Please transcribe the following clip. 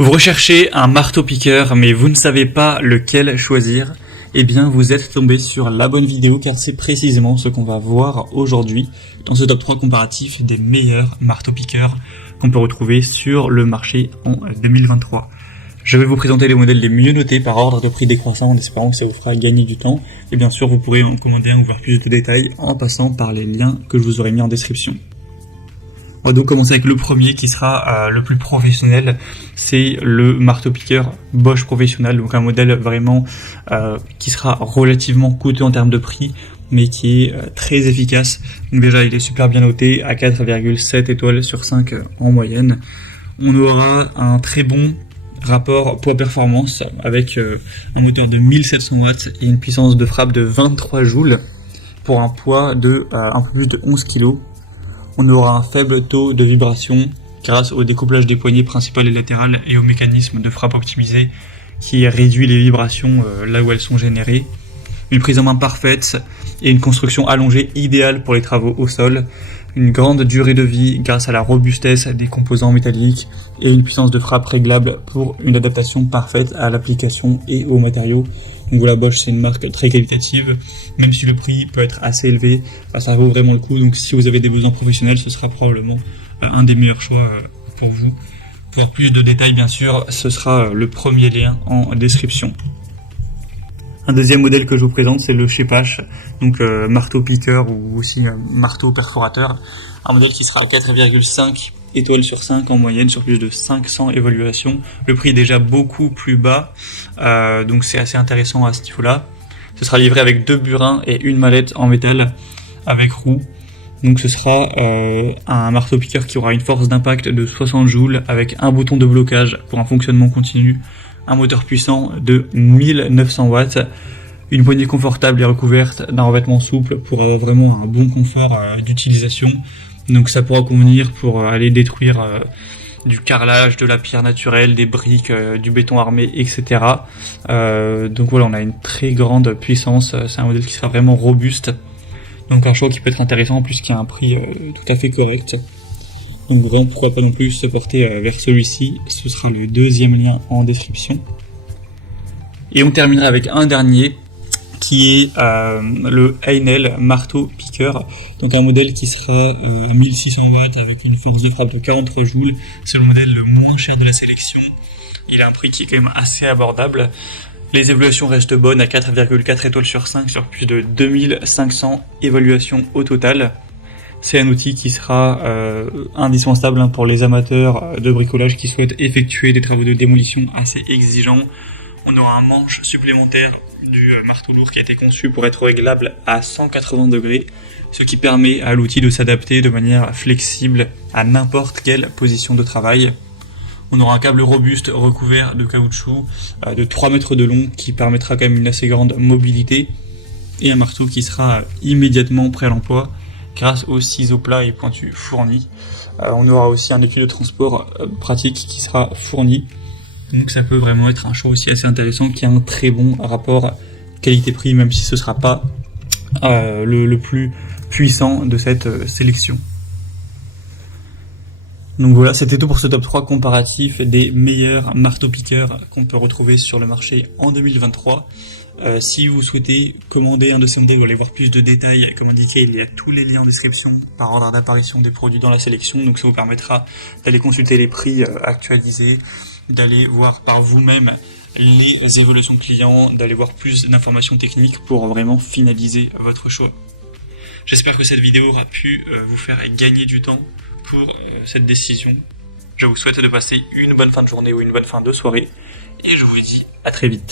Vous recherchez un marteau-piqueur, mais vous ne savez pas lequel choisir? Eh bien, vous êtes tombé sur la bonne vidéo, car c'est précisément ce qu'on va voir aujourd'hui dans ce top 3 comparatif des meilleurs marteaux-piqueurs qu'on peut retrouver sur le marché en 2023. Je vais vous présenter les modèles les mieux notés par ordre de prix décroissant en espérant que ça vous fera gagner du temps. Et bien sûr, vous pourrez en commander un ou voir plus de détails en passant par les liens que je vous aurai mis en description. On va donc commencer avec le premier qui sera le plus professionnel, c'est le marteau-piqueur Bosch Professionnel, donc un modèle vraiment qui sera relativement coûteux en termes de prix, mais qui est très efficace. Donc déjà il est super bien noté à 4,7 étoiles sur 5 en moyenne. On aura un très bon rapport poids-performance avec un moteur de 1700 watts et une puissance de frappe de 23 joules pour un poids de un peu plus de 11 kg. On aura un faible taux de vibration grâce au découplage des poignées principales et latérales et au mécanisme de frappe optimisé qui réduit les vibrations là où elles sont générées. Une prise en main parfaite et une construction allongée idéale pour les travaux au sol. Une grande durée de vie grâce à la robustesse des composants métalliques et une puissance de frappe réglable pour une adaptation parfaite à l'application et aux matériaux. Donc voilà, Bosch c'est une marque très qualitative, même si le prix peut être assez élevé, ça vaut vraiment le coup. Donc si vous avez des besoins professionnels, ce sera probablement un des meilleurs choix pour vous. Pour avoir plus de détails bien sûr, ce sera le premier lien en description. Un deuxième modèle que je vous présente, c'est le Schepasch, donc marteau-piqueur ou aussi marteau-perforateur. Un modèle qui sera à 4,5 étoiles sur 5 en moyenne sur plus de 500 évaluations. Le prix est déjà beaucoup plus bas, donc c'est assez intéressant à ce niveau-là. Ce sera livré avec 2 burins et une mallette en métal avec roue. Donc ce sera un marteau-piqueur qui aura une force d'impact de 60 joules avec un bouton de blocage pour un fonctionnement continu, un moteur puissant de 1900 watts, une poignée confortable et recouverte d'un revêtement souple pour avoir vraiment un bon confort d'utilisation. Donc ça pourra convenir pour aller détruire du carrelage, de la pierre naturelle, des briques, du béton armé, etc. Donc voilà, on a une très grande puissance, c'est un modèle qui sera vraiment robuste. Donc un choix qui peut être intéressant en plus qui a un prix tout à fait correct. Donc vraiment pourquoi pas non plus se porter vers celui-ci, ce sera le deuxième lien en description. Et on terminera avec un dernier qui est le Heinel marteau-piqueur, donc un modèle qui sera à 1600 watts avec une force de frappe de 43 joules. C'est le modèle le moins cher de la sélection, il a un prix qui est quand même assez abordable. Les évaluations restent bonnes à 4,4 étoiles sur 5 sur plus de 2500 évaluations au total. C'est un outil qui sera indispensable pour les amateurs de bricolage qui souhaitent effectuer des travaux de démolition assez exigeants. On aura un manche supplémentaire du marteau lourd qui a été conçu pour être réglable à 180 degrés, ce qui permet à l'outil de s'adapter de manière flexible à n'importe quelle position de travail. On aura un câble robuste recouvert de caoutchouc de 3 mètres de long qui permettra quand même une assez grande mobilité et un marteau qui sera immédiatement prêt à l'emploi grâce aux ciseaux plats et pointus fournis. On aura aussi un étui de transport pratique qui sera fourni. Donc ça peut vraiment être un choix aussi assez intéressant qui a un très bon rapport qualité-prix, même si ce ne sera pas le plus puissant de cette sélection. Donc voilà, c'était tout pour ce top 3 comparatif des meilleurs marteaux-piqueurs qu'on peut retrouver sur le marché en 2023. Si vous souhaitez commander un de ces modèles ou aller voir plus de détails, comme indiqué, il y a tous les liens en description par ordre d'apparition des produits dans la sélection. Donc ça vous permettra d'aller consulter les prix actualisés, d'aller voir par vous-même les évolutions clients, d'aller voir plus d'informations techniques pour vraiment finaliser votre choix. J'espère que cette vidéo aura pu vous faire gagner du temps pour cette décision. Je vous souhaite de passer une bonne fin de journée ou une bonne fin de soirée et je vous dis à très vite.